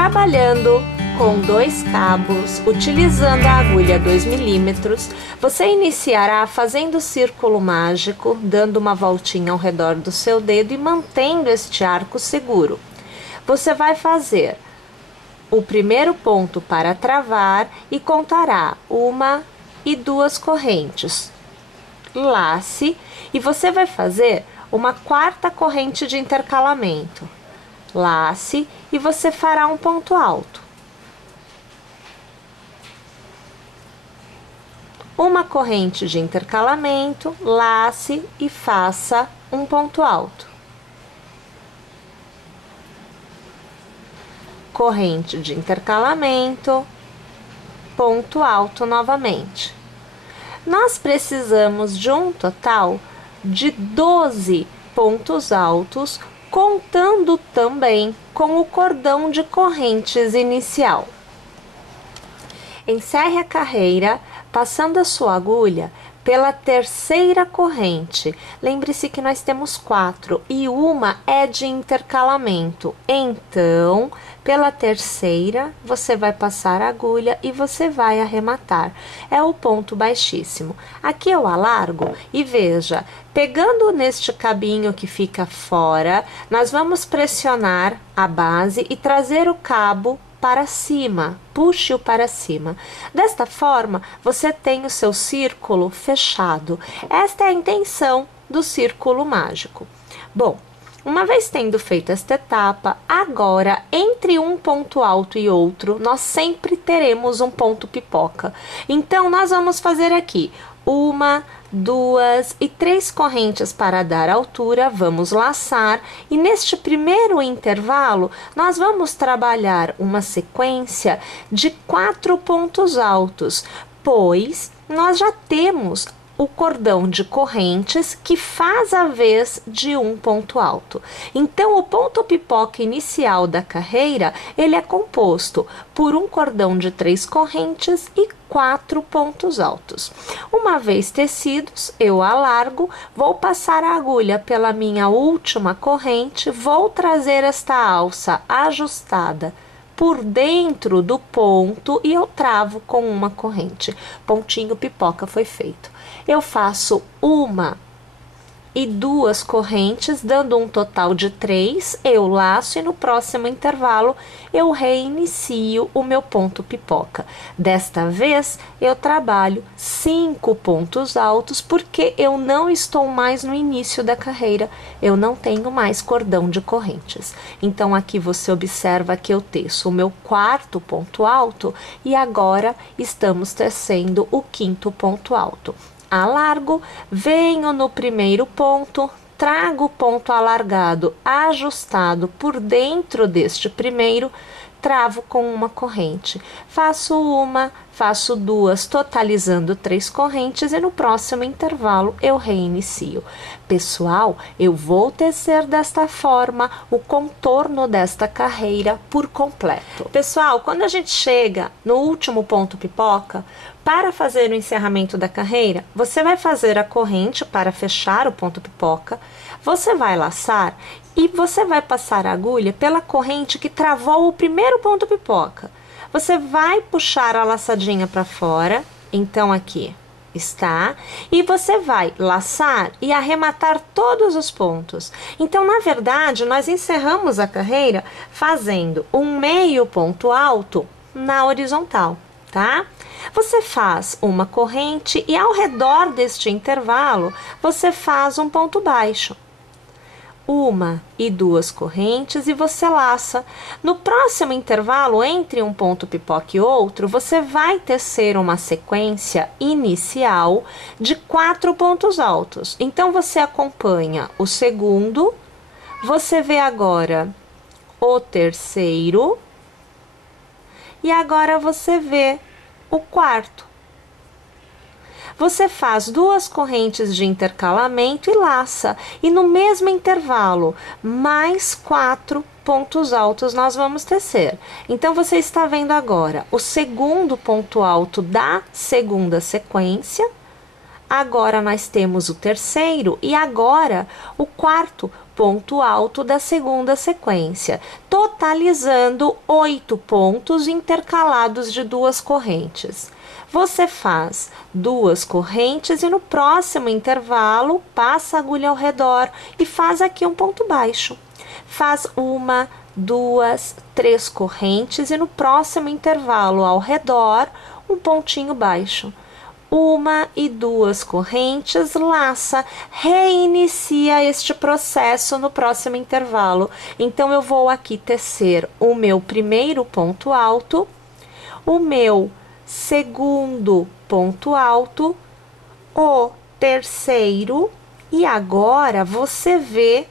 Trabalhando com 2 cabos, utilizando a agulha 2 milímetros, você iniciará fazendo o círculo mágico, dando uma voltinha ao redor do seu dedo e mantendo este arco seguro. Você vai fazer o primeiro ponto para travar e contará 1 e 2 correntes. Lace e você vai fazer uma 4ª corrente de intercalamento. Lace e você fará um ponto alto. Uma corrente de intercalamento, lace e faça um ponto alto. Corrente de intercalamento, ponto alto novamente. Nós precisamos de um total de 12 pontos altos, contando também com o cordão de correntes inicial. Encerre a carreira passando a sua agulha pela 3ª corrente. Lembre-se que nós temos 4 e uma é de intercalamento. Então, pela 3ª, você vai passar a agulha e você vai arrematar. É o ponto baixíssimo. Aqui eu alargo e veja, pegando neste cabinho que fica fora, nós vamos pressionar a base e trazer o cabo para cima, puxe-o para cima. Desta forma, você tem o seu círculo fechado. Esta é a intenção do círculo mágico. Bom, uma vez tendo feito esta etapa, agora, entre um ponto alto e outro, nós sempre teremos um ponto pipoca. Então, nós vamos fazer aqui 1, 2 e 3 correntes para dar altura, vamos laçar e neste primeiro intervalo nós vamos trabalhar uma sequência de 4 pontos altos, pois nós já temos o cordão de correntes que faz a vez de um ponto alto. Então, o ponto pipoca inicial da carreira, ele é composto por um cordão de 3 correntes e 4 pontos altos. Uma vez tecidos, eu alargo, vou passar a agulha pela minha última corrente, vou trazer esta alça ajustada por dentro do ponto e eu travo com uma corrente. Pontinho pipoca foi feito. Eu faço 1 e 2 correntes, dando um total de 3, eu laço e no próximo intervalo eu reinicio o meu ponto pipoca. Desta vez eu trabalho 5 pontos altos porque eu não estou mais no início da carreira, eu não tenho mais cordão de correntes. Então aqui você observa que eu teço o meu 4º ponto alto e agora estamos tecendo o 5º ponto alto. Alargo, venho no primeiro ponto, trago o ponto alargado ajustado por dentro deste primeiro, travo com uma corrente. Faço 1, faço 2, totalizando 3 correntes e no próximo intervalo eu reinicio. Pessoal, eu vou tecer desta forma o contorno desta carreira por completo. Pessoal, quando a gente chega no último ponto pipoca, para fazer o encerramento da carreira, você vai fazer a corrente para fechar o ponto pipoca, você vai laçar e você vai passar a agulha pela corrente que travou o primeiro ponto pipoca. Você vai puxar a laçadinha para fora, então aqui está, e você vai laçar e arrematar todos os pontos. Então, na verdade, nós encerramos a carreira fazendo um meio ponto alto na horizontal, tá? Você faz uma corrente e ao redor deste intervalo, você faz um ponto baixo. 1 e 2 correntes e você laça. No próximo intervalo, entre um ponto pipoca e outro, você vai tecer uma sequência inicial de 4 pontos altos. Então, você acompanha o segundo, você vê agora o terceiro e agora você vê o 4º. Você faz 2 correntes de intercalamento e laça, e no mesmo intervalo, mais 4 pontos altos nós vamos tecer. Então, você está vendo agora o segundo ponto alto da segunda sequência, agora nós temos o terceiro e agora o 4º, ponto alto da segunda sequência, totalizando 8 pontos intercalados de 2 correntes. Você faz 2 correntes e no próximo intervalo passa a agulha ao redor e faz aqui um ponto baixo. Faz 1, 2, 3 correntes e no próximo intervalo ao redor um pontinho baixo. 1 e 2 correntes, laça, reinicia este processo no próximo intervalo. Então, eu vou aqui tecer o meu primeiro ponto alto, o meu segundo ponto alto, o terceiro, e agora você vê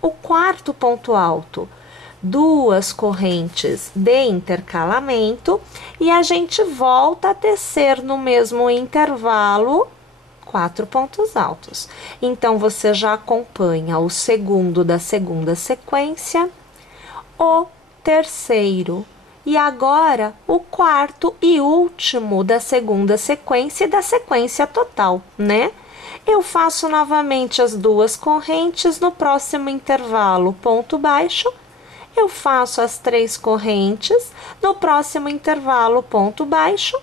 o quarto ponto alto. 2 correntes de intercalamento e a gente volta a tecer no mesmo intervalo 4 pontos altos. Então, você já acompanha o segundo da segunda sequência, o terceiro e agora o quarto e último da segunda sequência e da sequência total, né? Eu faço novamente as 2 correntes no próximo intervalo, ponto baixo. Eu faço as 3 correntes, no próximo intervalo, ponto baixo,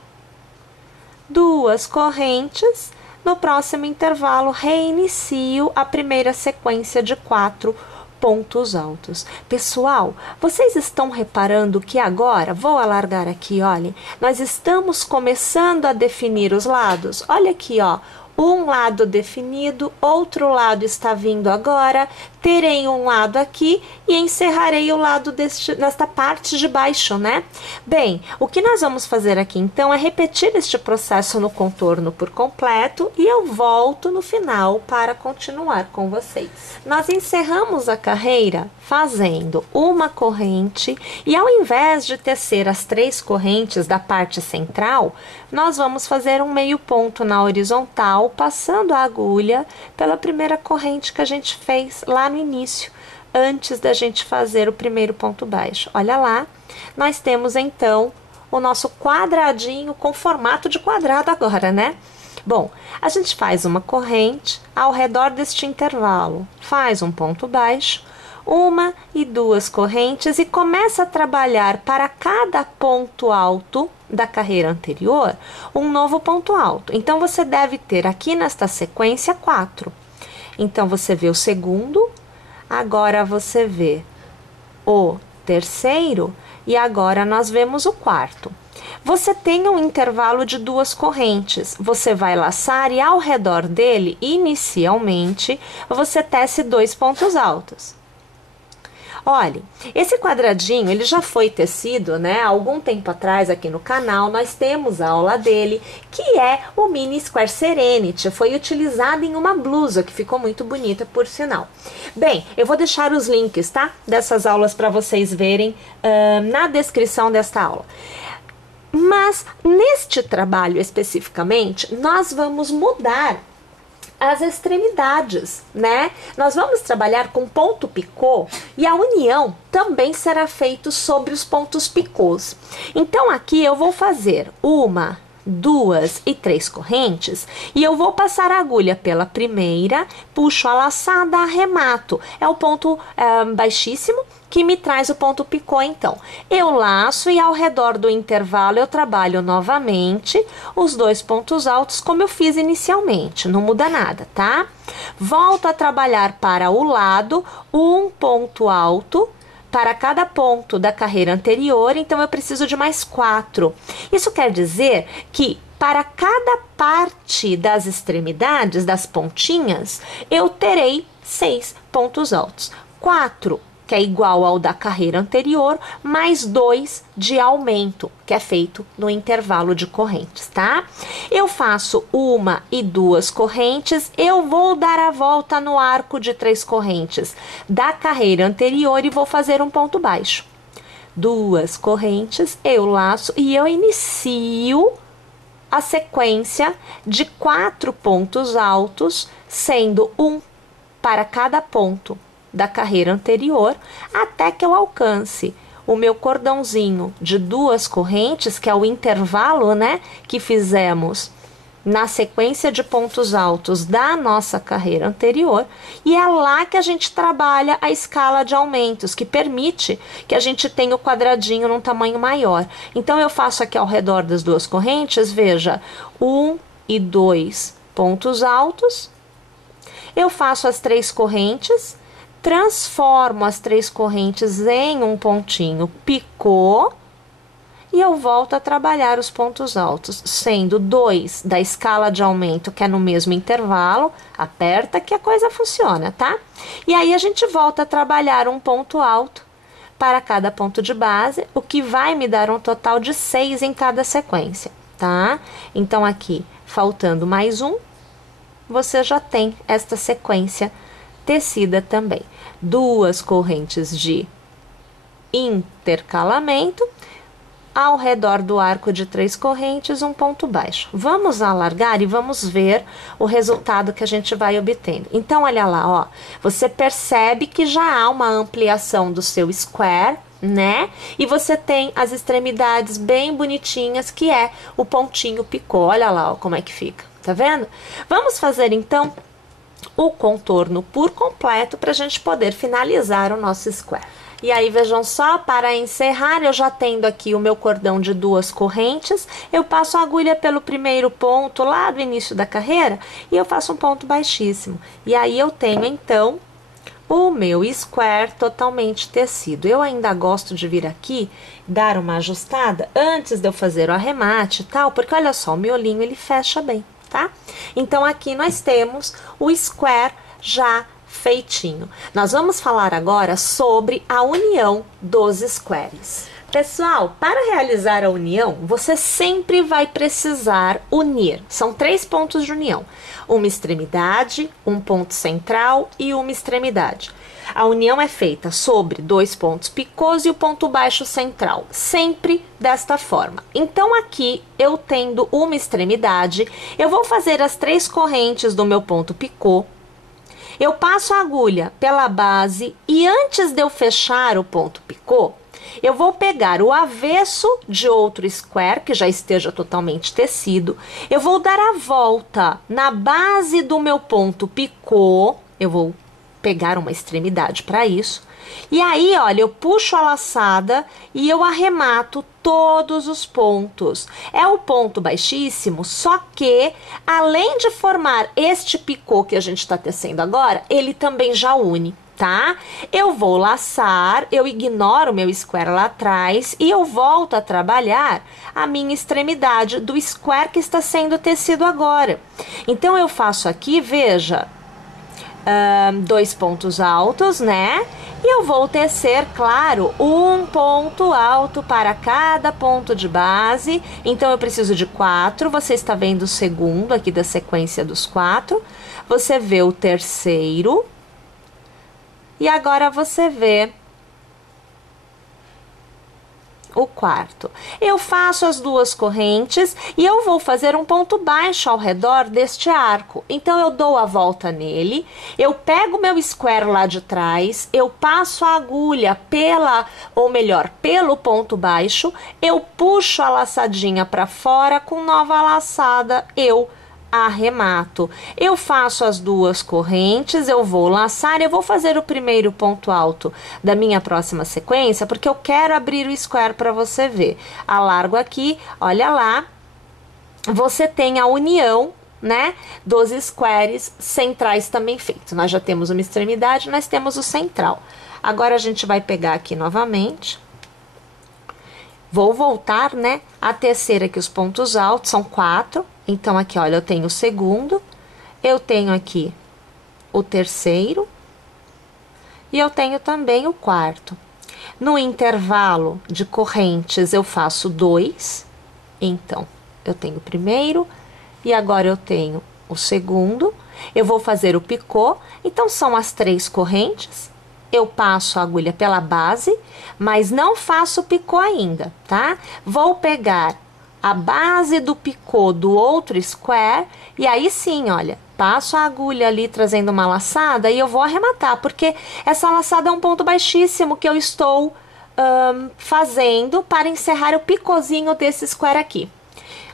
2 correntes, no próximo intervalo, reinicio a primeira sequência de 4 pontos altos. Pessoal, vocês estão reparando que agora, vou alargar aqui, olhem, nós estamos começando a definir os lados. Olha aqui, ó. Um lado definido, outro lado está vindo agora, terei um lado aqui e encerrarei o lado nesta parte de baixo, né? Bem, o que nós vamos fazer aqui então é repetir este processo no contorno por completo e eu volto no final para continuar com vocês. Nós encerramos a carreira fazendo uma corrente e ao invés de tecer as 3 correntes da parte central, nós vamos fazer um meio ponto na horizontal, passando a agulha pela primeira corrente que a gente fez lá no início, antes da gente fazer o primeiro ponto baixo. Olha lá, nós temos então o nosso quadradinho com formato de quadrado agora, né? Bom, a gente faz uma corrente ao redor deste intervalo, faz um ponto baixo, 1 e 2 correntes e começa a trabalhar para cada ponto alto da carreira anterior um novo ponto alto. Então, você deve ter aqui nesta sequência 4. Então, você vê o segundo, agora você vê o terceiro e agora nós vemos o quarto. Você tem um intervalo de 2 correntes, você vai laçar e ao redor dele, inicialmente, você tece 2 pontos altos. Olha, esse quadradinho, ele já foi tecido, né? Há algum tempo atrás aqui no canal, nós temos a aula dele, que é o Mini Square Serenity. Foi utilizado em uma blusa, que ficou muito bonita, por sinal. Bem, eu vou deixar os links, tá? Dessas aulas para vocês verem na descrição desta aula. Mas, neste trabalho especificamente, nós vamos mudar as extremidades, né? Nós vamos trabalhar com ponto picô e a união também será feita sobre os pontos picôs. Então, aqui eu vou fazer 1, 2 e 3 correntes e eu vou passar a agulha pela primeira, puxo a laçada, arremato. É o ponto baixíssimo que me traz o ponto picô, então. Eu laço e ao redor do intervalo eu trabalho novamente os 2 pontos altos como eu fiz inicialmente, não muda nada, tá? Volto a trabalhar para o lado, um ponto alto para cada ponto da carreira anterior, então eu preciso de mais 4. Isso quer dizer que para cada parte das extremidades, das pontinhas, eu terei 6 pontos altos. 4, que é igual ao da carreira anterior, mais 2 de aumento, que é feito no intervalo de correntes, tá? Eu faço 1 e 2 correntes, eu vou dar a volta no arco de 3 correntes da carreira anterior e vou fazer um ponto baixo. 2 correntes, eu laço e eu inicio a sequência de 4 pontos altos, sendo 1 para cada ponto da carreira anterior, até que eu alcance o meu cordãozinho de 2 correntes, que é o intervalo, né, que fizemos na sequência de pontos altos da nossa carreira anterior, e é lá que a gente trabalha a escala de aumentos, que permite que a gente tenha o quadradinho num tamanho maior. Então, eu faço aqui ao redor das duas correntes, veja, 1 e 2 pontos altos, eu faço as 3 correntes, transformo as 3 correntes em um pontinho picô, e eu volto a trabalhar os pontos altos, sendo 2 da escala de aumento, que é no mesmo intervalo, aperta que a coisa funciona, tá? E aí a gente volta a trabalhar um ponto alto para cada ponto de base, o que vai me dar um total de 6 em cada sequência, tá? Então, aqui, faltando mais um, você já tem esta sequência tecida também. 2 correntes de intercalamento, ao redor do arco de 3 correntes, um ponto baixo. Vamos alargar e vamos ver o resultado que a gente vai obtendo. Então, olha lá, ó, você percebe que já há uma ampliação do seu square, né? E você tem as extremidades bem bonitinhas, que é o pontinho picô. Olha lá, ó, como é que fica, tá vendo? Vamos fazer, então, o contorno por completo para a gente poder finalizar o nosso square. E aí, vejam só, para encerrar, eu já tendo aqui o meu cordão de 2 correntes, eu passo a agulha pelo primeiro ponto lá do início da carreira e eu faço um ponto baixíssimo. E aí, eu tenho, então, o meu square totalmente tecido. Eu ainda gosto de vir aqui, dar uma ajustada antes de eu fazer o arremate e tal, porque olha só, o miolinho ele fecha bem, tá? Então, aqui nós temos o square já feitinho. Nós vamos falar agora sobre a união dos squares. Pessoal, para realizar a união, você sempre vai precisar unir. São 3 pontos de união. Uma extremidade, um ponto central e uma extremidade. A união é feita sobre 2 pontos picôs e o ponto baixo central, sempre desta forma. Então, aqui, eu tendo uma extremidade, eu vou fazer as 3 correntes do meu ponto picô. Eu passo a agulha pela base e antes de eu fechar o ponto picô, eu vou pegar o avesso de outro square, que já esteja totalmente tecido, eu vou dar a volta na base do meu ponto picô, eu vou pegar uma extremidade para isso, e aí, olha, eu puxo a laçada e eu arremato todos os pontos. É o ponto baixíssimo, só que, além de formar este picô que a gente está tecendo agora, ele também já une, tá? Eu vou laçar, eu ignoro o meu square lá atrás e eu volto a trabalhar a minha extremidade do square que está sendo tecido agora. Então, eu faço aqui, veja, 2 pontos altos, né? E eu vou tecer, claro, um ponto alto para cada ponto de base. Então, eu preciso de 4. Você está vendo o segundo aqui da sequência dos 4. Você vê o terceiro. E agora você vê o quarto. Eu faço as 2 correntes e eu vou fazer um ponto baixo ao redor deste arco. Então, eu dou a volta nele, eu pego o meu square lá de trás, eu passo a agulha pelo ponto baixo, eu puxo a laçadinha para fora, com nova laçada, eu arremato. Eu faço as 2 correntes, eu vou laçar, eu vou fazer o primeiro ponto alto da minha próxima sequência, porque eu quero abrir o square para você ver. Alargo aqui, olha lá, você tem a união, né, dos squares centrais também feitos. Nós já temos uma extremidade, nós temos o central. Agora, a gente vai pegar aqui novamente. Vou voltar, né, a tecer aqui os pontos altos, são 4. Então, aqui, olha, eu tenho o segundo, eu tenho aqui o terceiro e eu tenho também o quarto. No intervalo de correntes, eu faço 2. Então, eu tenho o primeiro e agora eu tenho o segundo. Eu vou fazer o picô, então são as 3 correntes. Eu passo a agulha pela base, mas não faço o picô ainda, tá? Vou pegar a base do picô do outro square, e aí sim, olha, passo a agulha ali trazendo uma laçada e eu vou arrematar, porque essa laçada é um ponto baixíssimo que eu estou fazendo para encerrar o picôzinho desse square aqui.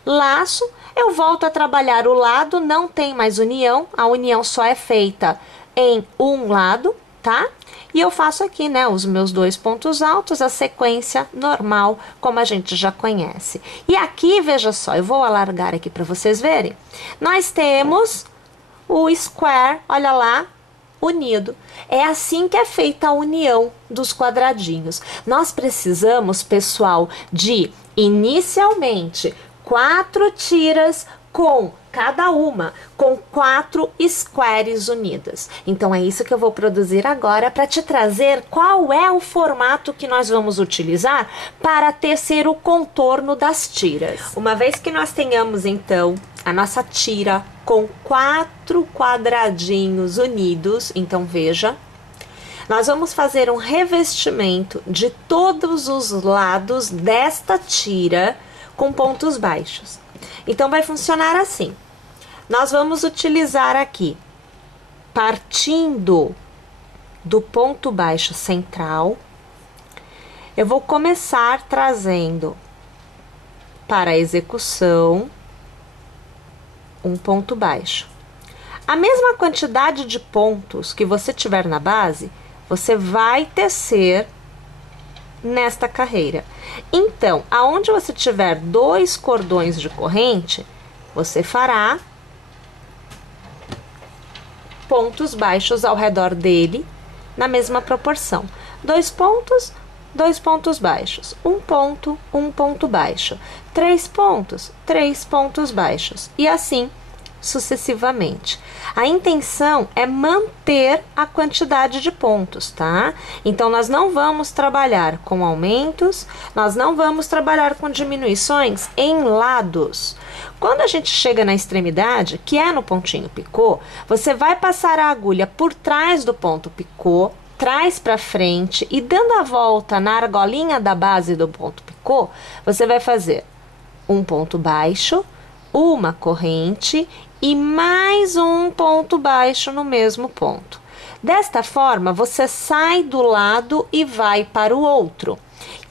laço, eu volto a trabalhar o lado, não tem mais união, a união só é feita em um lado, tá? E eu faço aqui, né, os meus 2 pontos altos, a sequência normal, como a gente já conhece. E aqui, veja só, eu vou alargar aqui para vocês verem. Nós temos o square, olha lá, unido. É assim que é feita a união dos quadradinhos. Nós precisamos, pessoal, de inicialmente 4 tiras com cada uma com 4 squares unidas. Então é isso que eu vou produzir agora para te trazer qual é o formato que nós vamos utilizar para tecer o contorno das tiras. Uma vez que nós tenhamos então a nossa tira com 4 quadradinhos unidos, então veja, nós vamos fazer um revestimento de todos os lados desta tira com pontos baixos. Então vai funcionar assim. Nós vamos utilizar aqui, partindo do ponto baixo central, eu vou começar trazendo para a execução um ponto baixo. A mesma quantidade de pontos que você tiver na base, você vai tecer nesta carreira. Então, aonde você tiver 2 cordões de corrente, você fará pontos baixos ao redor dele, na mesma proporção. 2 pontos, 2 pontos baixos. 1 ponto baixo. 3 pontos, 3 pontos baixos. E assim sucessivamente. A intenção é manter a quantidade de pontos, tá? Então, nós não vamos trabalhar com aumentos, nós não vamos trabalhar com diminuições em lados. Quando a gente chega na extremidade, que é no pontinho picô, você vai passar a agulha por trás do ponto picô, traz para frente e dando a volta na argolinha da base do ponto picô, você vai fazer um ponto baixo, uma corrente e mais um ponto baixo no mesmo ponto. Desta forma, você sai do lado e vai para o outro.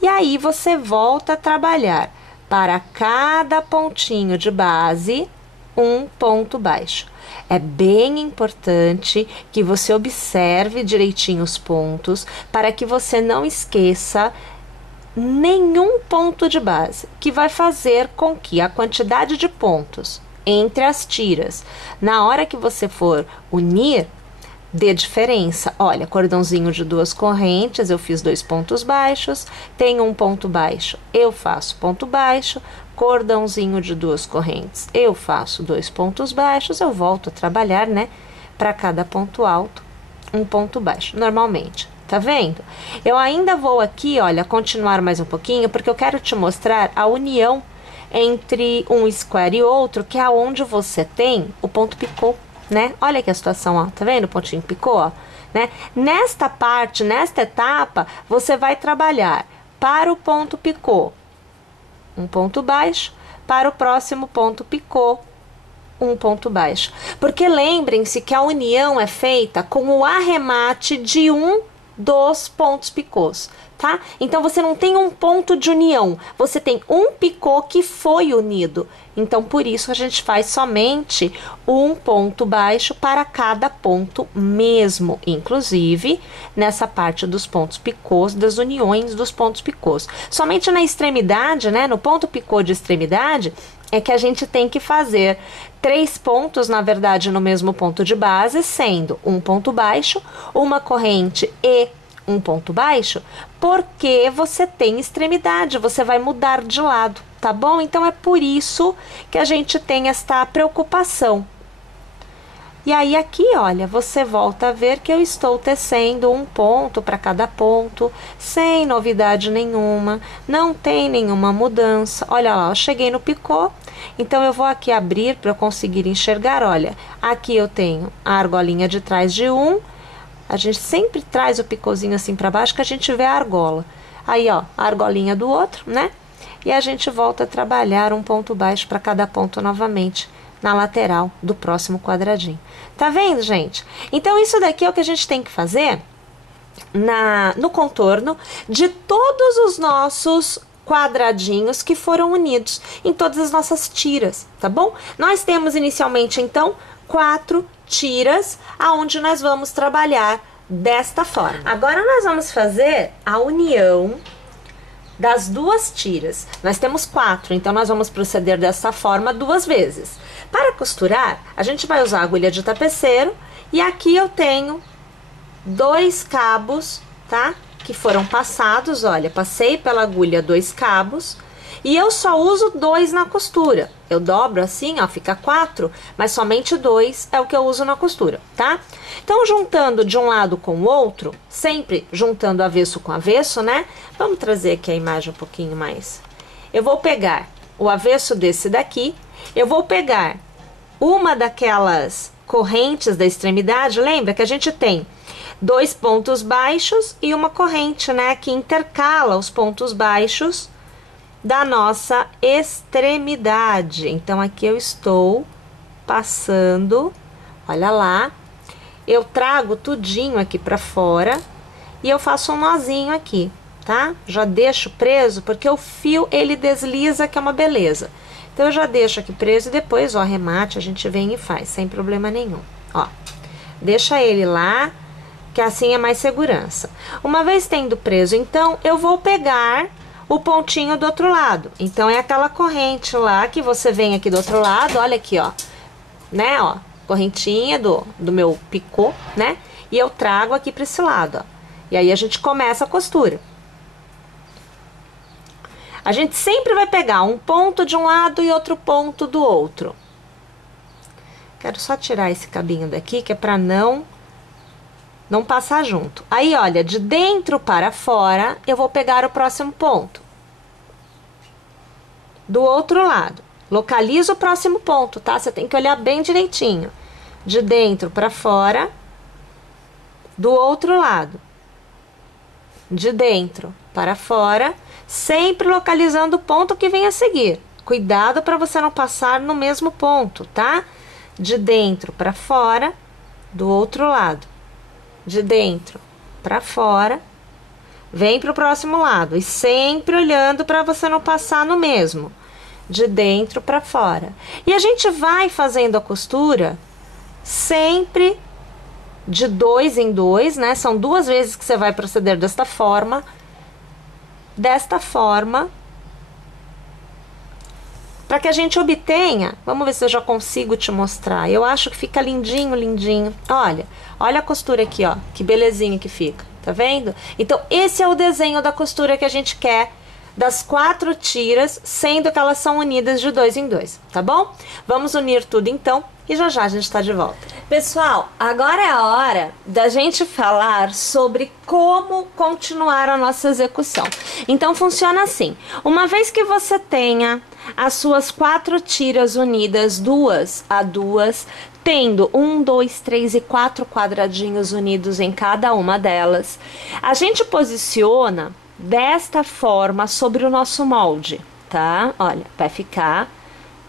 E aí você volta a trabalhar para cada pontinho de base um ponto baixo. É bem importante que você observe direitinho os pontos para que você não esqueça nenhum ponto de base, que vai fazer com que a quantidade de pontos entre as tiras, na hora que você for unir, dê diferença. Olha, cordãozinho de 2 correntes, eu fiz 2 pontos baixos, tenho um ponto baixo, eu faço ponto baixo, cordãozinho de 2 correntes, eu faço 2 pontos baixos, eu volto a trabalhar, né, para cada ponto alto, um ponto baixo, normalmente. Tá vendo? Eu ainda vou aqui, olha, continuar mais um pouquinho, porque eu quero te mostrar a união entre um square e outro, que é onde você tem o ponto picô, né? Olha aqui a situação, ó, tá vendo o pontinho picô, ó, né? Nesta parte, nesta etapa, você vai trabalhar para o ponto picô, um ponto baixo, para o próximo ponto picô, um ponto baixo. Porque lembrem-se que a união é feita com o arremate de um dos pontos picôs, tá? Então, você não tem um ponto de união, você tem um picô que foi unido. Então, por isso, a gente faz somente um ponto baixo para cada ponto mesmo, inclusive nessa parte dos pontos picôs, das uniões dos pontos picôs. Somente na extremidade, né, no ponto picô de extremidade, é que a gente tem que fazer 3 pontos, na verdade, no mesmo ponto de base, sendo um ponto baixo, uma corrente e um ponto baixo, porque você tem extremidade, você vai mudar de lado, tá bom? Então, é por isso que a gente tem esta preocupação. E aí, aqui, olha, você volta a ver que eu estou tecendo um ponto para cada ponto, sem novidade nenhuma, não tem nenhuma mudança. Olha lá, eu cheguei no picô, então eu vou aqui abrir para eu conseguir enxergar. Olha, aqui eu tenho a argolinha de trás de um, a gente sempre traz o picôzinho assim para baixo, que a gente vê a argola. Aí, ó, a argolinha do outro, né? E a gente volta a trabalhar um ponto baixo para cada ponto novamente, na lateral do próximo quadradinho. Tá vendo, gente? Então, isso daqui é o que a gente tem que fazer no contorno de todos os nossos quadradinhos que foram unidos em todas as nossas tiras, tá bom? Nós temos inicialmente, então, 4 tiras, aonde nós vamos trabalhar desta forma. Agora nós vamos fazer a união das 2 tiras. Nós temos 4, então nós vamos proceder dessa forma 2 vezes. Para costurar, a gente vai usar a agulha de tapeceiro e aqui eu tenho 2 cabos, tá? Que foram passados, olha, passei pela agulha 2 cabos e eu só uso 2 na costura. Eu dobro assim, ó, fica 4, mas somente 2 é o que eu uso na costura, tá? Então, juntando de um lado com o outro, sempre juntando avesso com avesso, né? Vamos trazer aqui a imagem um pouquinho mais. Eu vou pegar o avesso desse daqui, eu vou pegar uma daquelas correntes da extremidade, lembra que a gente tem 2 pontos baixos e uma corrente, né, que intercala os pontos baixos da nossa extremidade. Então, aqui eu estou passando, olha lá, eu trago tudinho aqui pra fora e eu faço um nozinho aqui, tá? Já deixo preso, porque o fio, ele desliza, que é uma beleza. Então, eu já deixo aqui preso e depois, o arremate, a gente vem e faz, sem problema nenhum. Ó, deixa ele lá, que assim é mais segurança. Uma vez tendo preso, então, eu vou pegar o pontinho do outro lado. Então, é aquela corrente lá que você vem aqui do outro lado, olha aqui, ó, né, ó, correntinha do meu picô, né, e eu trago aqui pra esse lado, ó. E aí, a gente começa a costura. A gente sempre vai pegar um ponto de um lado e outro ponto do outro. Quero só tirar esse cabinho daqui, que é pra não passar junto. Aí, olha, de dentro para fora, eu vou pegar o próximo ponto. Do outro lado. Localiza o próximo ponto, tá? Você tem que olhar bem direitinho. De dentro para fora. Do outro lado. De dentro para fora. Sempre localizando o ponto que vem a seguir. Cuidado para você não passar no mesmo ponto, tá? De dentro para fora. Do outro lado. De dentro para fora, vem para o próximo lado e sempre olhando para você não passar no mesmo, de dentro para fora. E a gente vai fazendo a costura sempre de 2 em 2, né? São 2 vezes que você vai proceder desta forma, para que a gente obtenha. Vamos ver se eu já consigo te mostrar. Eu acho que fica lindinho, lindinho. Olha a costura aqui, ó, que belezinha que fica, tá vendo? Então, esse é o desenho da costura que a gente quer das 4 tiras, sendo que elas são unidas de 2 em 2, tá bom? Vamos unir tudo então e já já a gente tá de volta. Pessoal, agora é a hora da gente falar sobre como continuar a nossa execução. Então, funciona assim. Uma vez que você tenha as suas 4 tiras unidas, 2 a 2, tendo 1, 2, 3 e 4 quadradinhos unidos em cada uma delas, a gente posiciona desta forma sobre o nosso molde, tá? Olha, vai ficar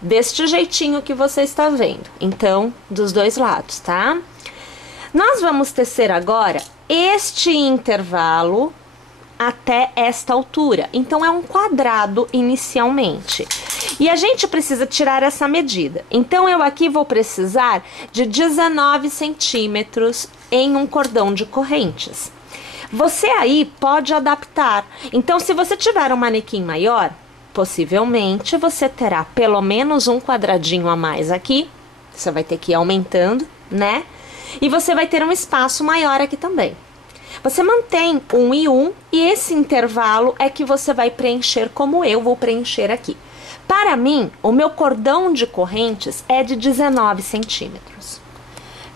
deste jeitinho que você está vendo. Então, dos 2 lados, tá? Nós vamos tecer agora este intervalo até esta altura. Então, é um quadrado inicialmente. E a gente precisa tirar essa medida. Então, eu aqui vou precisar de 19 centímetros em um cordão de correntes. Você aí pode adaptar. Então, se você tiver um manequim maior, possivelmente você terá pelo menos um quadradinho a mais aqui. Você vai ter que ir aumentando, né? E você vai ter um espaço maior aqui também. Você mantém 1 e 1 e esse intervalo é que você vai preencher como eu vou preencher aqui. Para mim, o meu cordão de correntes é de 19 centímetros.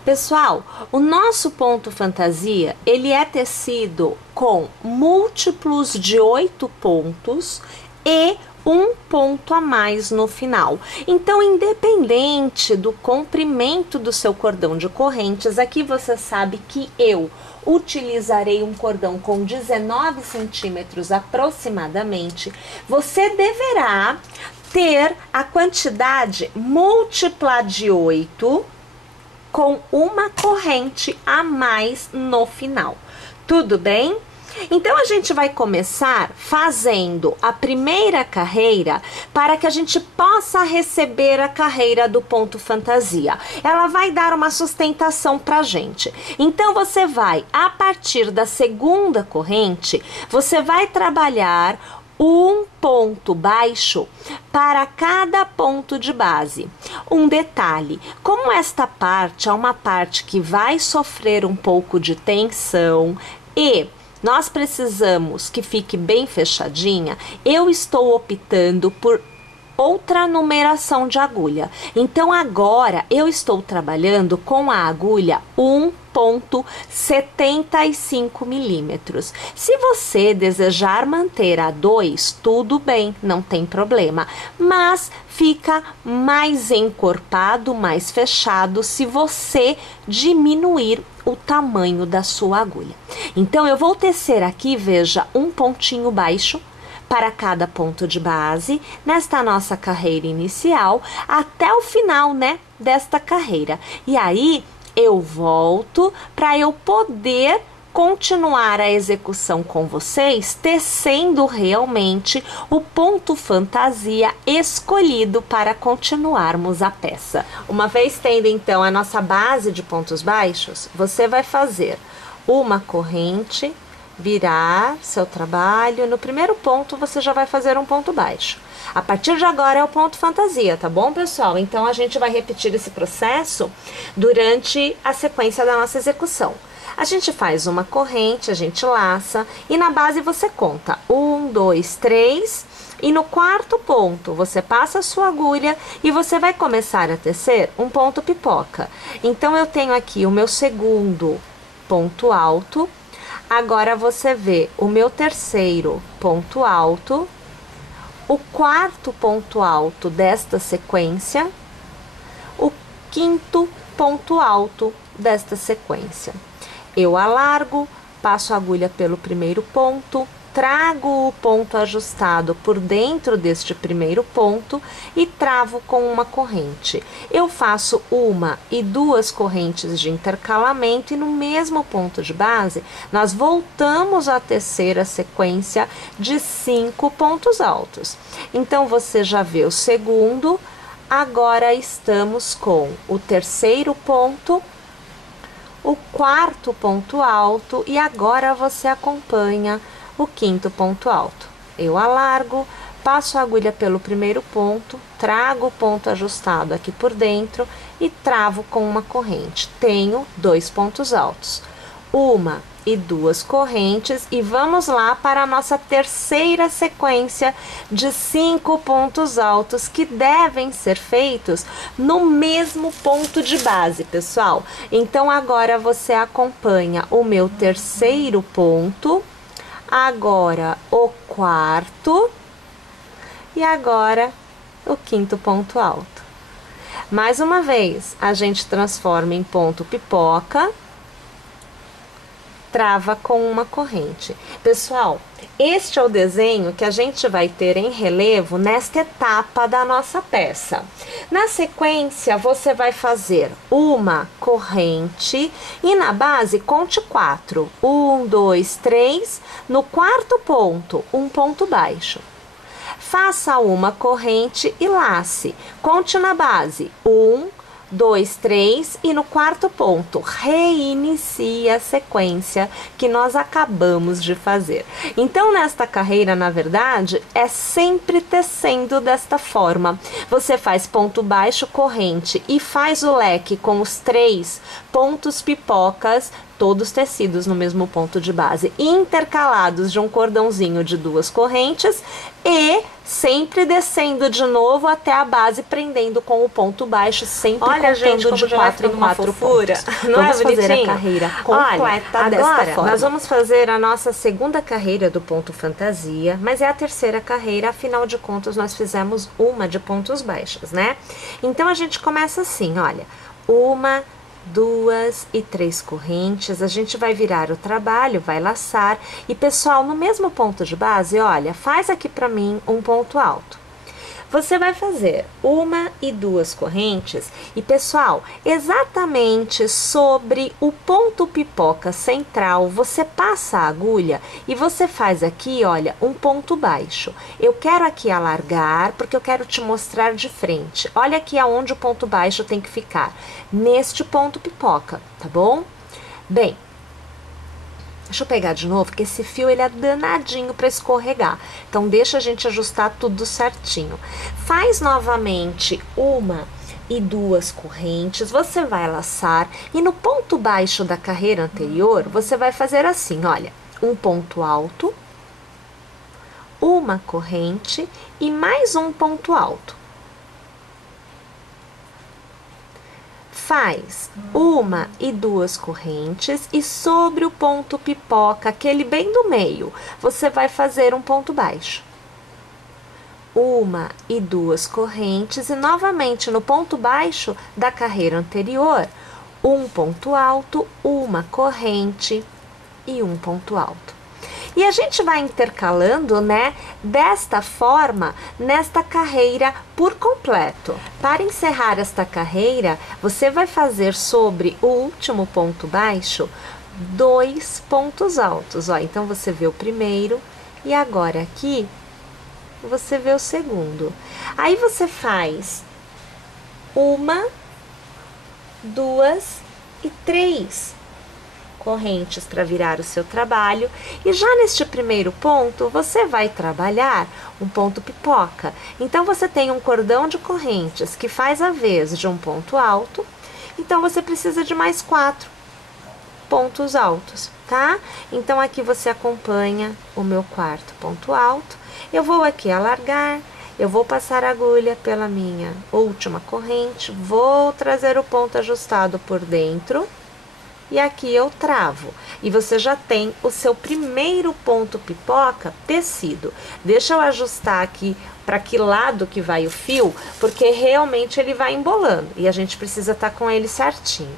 Pessoal, o nosso ponto fantasia, ele é tecido com múltiplos de 8 pontos e um ponto a mais no final. Então, independente do comprimento do seu cordão de correntes, aqui você sabe que eu utilizarei um cordão com 19 centímetros aproximadamente. Você deverá ter a quantidade múltipla de 8 com uma corrente a mais no final. Tudo bem? Então, a gente vai começar fazendo a primeira carreira para que a gente possa receber a carreira do ponto fantasia. Ela vai dar uma sustentação pra gente. Então, você vai, a partir da segunda corrente, você vai trabalhar um ponto baixo para cada ponto de base. Um detalhe, como esta parte é uma parte que vai sofrer um pouco de tensão e nós precisamos que fique bem fechadinha, eu estou optando por outra numeração de agulha. Então, agora eu estou trabalhando com a agulha 1,75 milímetros. Se você desejar manter a 2, tudo bem, não tem problema. Mas fica mais encorpado, mais fechado se você diminuir o tamanho da sua agulha. Então, eu vou tecer aqui, veja, um pontinho baixo para cada ponto de base, nesta nossa carreira inicial, até o final, né, desta carreira. E aí, eu volto para eu poder continuar a execução com vocês, tecendo realmente o ponto fantasia escolhido para continuarmos a peça. Uma vez tendo, então, a nossa base de pontos baixos, você vai fazer uma corrente, virar seu trabalho. No primeiro ponto, você já vai fazer um ponto baixo. A partir de agora é o ponto fantasia, tá bom, pessoal? Então, a gente vai repetir esse processo durante a sequência da nossa execução. A gente faz uma corrente, a gente laça e na base você conta 1, 2, 3 e no quarto ponto você passa a sua agulha e você vai começar a tecer um ponto pipoca. Então, eu tenho aqui o meu segundo ponto alto. Agora, você vê o meu terceiro ponto alto, o quarto ponto alto desta sequência, o quinto ponto alto desta sequência. Eu alargo, passo a agulha pelo primeiro ponto, trago o ponto ajustado por dentro deste primeiro ponto e travo com uma corrente. Eu faço uma e duas correntes de intercalamento e no mesmo ponto de base, nós voltamos a tecer a sequência de 5 pontos altos. Então, você já vê o segundo, agora estamos com o terceiro ponto, o quarto ponto alto e agora você acompanha o quinto ponto alto. Eu alargo, passo a agulha pelo primeiro ponto, trago o ponto ajustado aqui por dentro e travo com uma corrente. Tenho 2 pontos altos, uma e duas correntes e vamos lá para a nossa terceira sequência de 5 pontos altos que devem ser feitos no mesmo ponto de base, pessoal. Então, agora você acompanha o meu terceiro ponto, agora o quarto e agora o quinto ponto alto. Mais uma vez, a gente transforma em ponto pipoca, trava com uma corrente. Pessoal, este é o desenho que a gente vai ter em relevo nesta etapa da nossa peça. Na sequência, você vai fazer uma corrente e na base conte 4. 1, 2, 3. No quarto ponto, um ponto baixo. Faça uma corrente e lace. Conte na base 1, 2, 3 e no quarto ponto reinicie a sequência que nós acabamos de fazer. Então, nesta carreira, na verdade, é sempre tecendo desta forma. Você faz ponto baixo, corrente e faz o leque com os 3 pontos pipocas, todos tecidos no mesmo ponto de base, intercalados de um cordãozinho de 2 correntes e sempre descendo de novo até a base, prendendo com o ponto baixo, sempre contando de 4 em 4 pontos. Não vamos é fazer a bonitinho? carreira completa Olha, desta agora forma. nós Vamos fazer a nossa segunda carreira do ponto fantasia, mas é a terceira carreira, afinal de contas nós fizemos uma de pontos baixos, né? Então, a gente começa assim, olha, 1, 2 e 3 correntes, a gente vai virar o trabalho, vai laçar e, pessoal, no mesmo ponto de base, olha, faz aqui pra mim um ponto alto. Você vai fazer uma e duas correntes e, pessoal, exatamente sobre o ponto pipoca central, você passa a agulha e você faz aqui, olha, um ponto baixo. Eu quero aqui alargar porque eu quero te mostrar de frente. Olha aqui aonde o ponto baixo tem que ficar, neste ponto pipoca, tá bom? Bem, deixa eu pegar de novo, porque esse fio ele é danadinho para escorregar. Então, deixa a gente ajustar tudo certinho. Faz novamente uma e duas correntes, você vai laçar e no ponto baixo da carreira anterior, você vai fazer assim, olha, um ponto alto, uma corrente e mais um ponto alto. Faz uma e duas correntes e sobre o ponto pipoca, aquele bem do meio, você vai fazer um ponto baixo. Uma e duas correntes e novamente no ponto baixo da carreira anterior, um ponto alto, uma corrente e um ponto alto. E a gente vai intercalando, né, desta forma, nesta carreira por completo. Para encerrar esta carreira, você vai fazer sobre o último ponto baixo, 2 pontos altos, ó. Então, você vê o primeiro e agora aqui, você vê o segundo. Aí, você faz uma, duas e 3 correntes para virar o seu trabalho e já neste primeiro ponto você vai trabalhar um ponto pipoca. Então você tem um cordão de correntes que faz a vez de um ponto alto, então você precisa de mais 4 pontos altos, tá? Então aqui você acompanha o meu quarto ponto alto. Eu vou aqui alargar, eu vou passar a agulha pela minha última corrente, vou trazer o ponto ajustado por dentro. E aqui eu travo. E você já tem o seu primeiro ponto pipoca tecido. Deixa eu ajustar aqui para que lado que vai o fio, porque realmente ele vai embolando. E a gente precisa estar com ele certinho.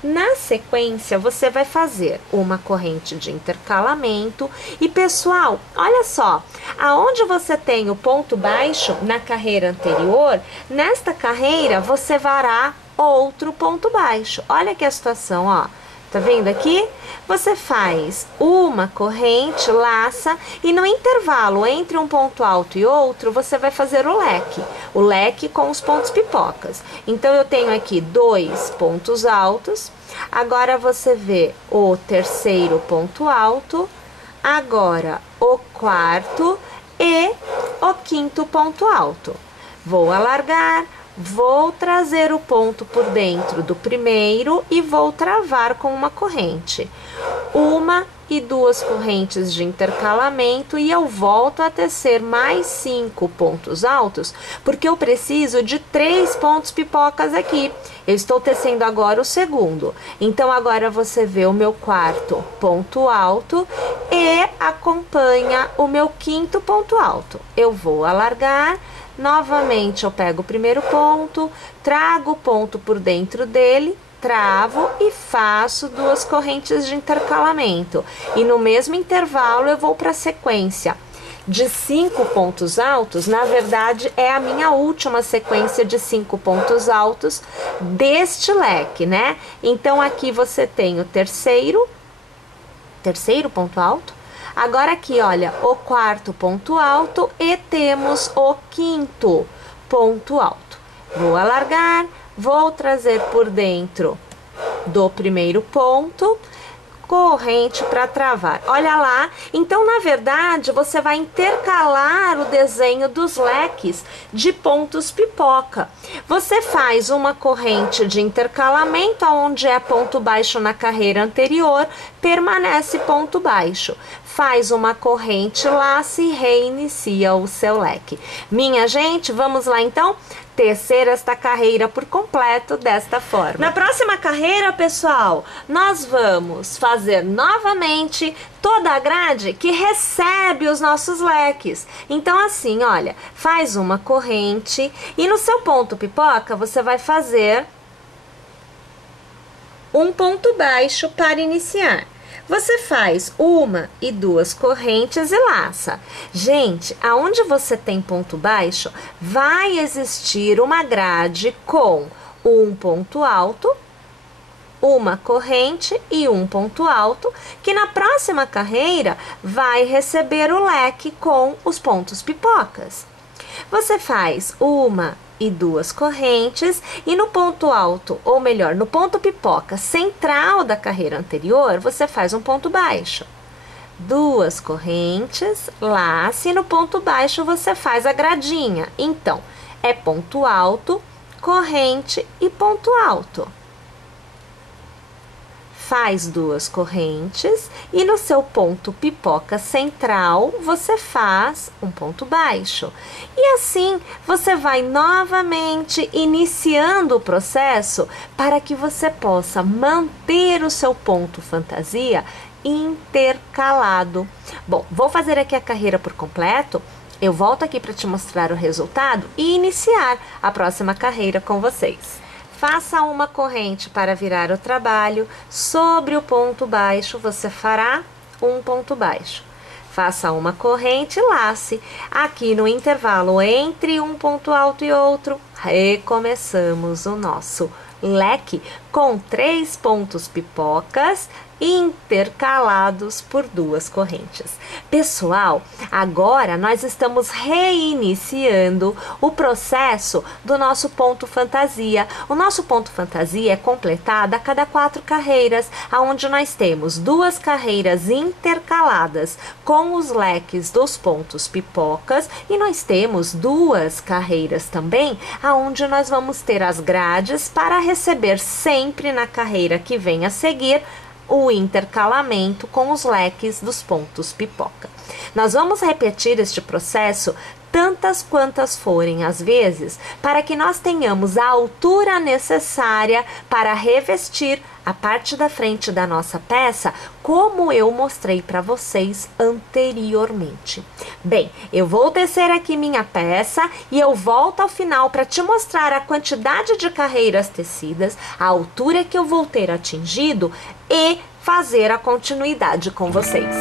Na sequência, você vai fazer uma corrente de intercalamento. E, pessoal, olha só. Aonde você tem o ponto baixo na carreira anterior, nesta carreira você vará outro ponto baixo. Olha aqui a situação, ó. Tá vendo aqui? Você faz uma corrente, laça e no intervalo entre um ponto alto e outro, você vai fazer o leque com os pontos pipocas. Então, eu tenho aqui 2 pontos altos, agora você vê o terceiro ponto alto, agora o quarto e o quinto ponto alto. Vou alargar. Vou trazer o ponto por dentro do primeiro e vou travar com uma corrente. Uma e duas correntes de intercalamento e eu volto a tecer mais 5 pontos altos, porque eu preciso de 3 pontos pipocas aqui. Eu estou tecendo agora o segundo. Então, agora você vê o meu quarto ponto alto e acompanha o meu quinto ponto alto. Eu vou alargar. Novamente, eu pego o primeiro ponto, trago o ponto por dentro dele, travo e faço 2 correntes de intercalamento. E no mesmo intervalo, eu vou para a sequência de 5 pontos altos. Na verdade, é a minha última sequência de 5 pontos altos deste leque, né? Então, aqui você tem o terceiro ponto alto. Agora aqui, olha, o quarto ponto alto e temos o quinto ponto alto. Vou alargar, vou trazer por dentro do primeiro ponto, corrente para travar. Olha lá, então na verdade você vai intercalar o desenho dos leques de pontos pipoca. Você faz uma corrente de intercalamento onde é ponto baixo na carreira anterior, permanece ponto baixo. Faz uma corrente, laça e reinicia o seu leque. Minha gente, vamos lá então tecer esta carreira por completo desta forma. Na próxima carreira, pessoal, nós vamos fazer novamente toda a grade que recebe os nossos leques. Então, assim, olha, faz uma corrente e no seu ponto pipoca você vai fazer um ponto baixo para iniciar. Você faz 1 e 2 correntes e laça. Gente, aonde você tem ponto baixo, vai existir uma grade com um ponto alto, uma corrente e um ponto alto, que na próxima carreira vai receber o leque com os pontos pipocas. Você faz 1 e 2 correntes e no ponto alto, ou melhor, no ponto pipoca central da carreira anterior, você faz um ponto baixo. 2 correntes, lace, e no ponto baixo você faz a gradinha. Então, é ponto alto, corrente e ponto alto. Faz 2 correntes e no seu ponto pipoca central você faz um ponto baixo. E assim você vai novamente iniciando o processo para que você possa manter o seu ponto fantasia intercalado. Bom, vou fazer aqui a carreira por completo. Eu volto aqui para te mostrar o resultado e iniciar a próxima carreira com vocês. Faça uma corrente para virar o trabalho. Sobre o ponto baixo, você fará um ponto baixo. Faça uma corrente e lace. Aqui no intervalo entre um ponto alto e outro, recomeçamos o nosso leque com 3 pontos pipocas intercalados por 2 correntes. Pessoal, agora nós estamos reiniciando o processo do nosso ponto fantasia. O nosso ponto fantasia é completado a cada 4 carreiras, onde nós temos 2 carreiras intercaladas com os leques dos pontos pipocas e nós temos 2 carreiras também, onde nós vamos ter as grades para receber sempre na carreira que vem a seguir o intercalamento com os leques dos pontos pipoca. Nós vamos repetir este processo tantas quantas forem as vezes, para que nós tenhamos a altura necessária para revestir a parte da frente da nossa peça, como eu mostrei para vocês anteriormente. Bem, eu vou tecer aqui minha peça e eu volto ao final para te mostrar a quantidade de carreiras tecidas, a altura que eu vou ter atingido e fazer a continuidade com vocês.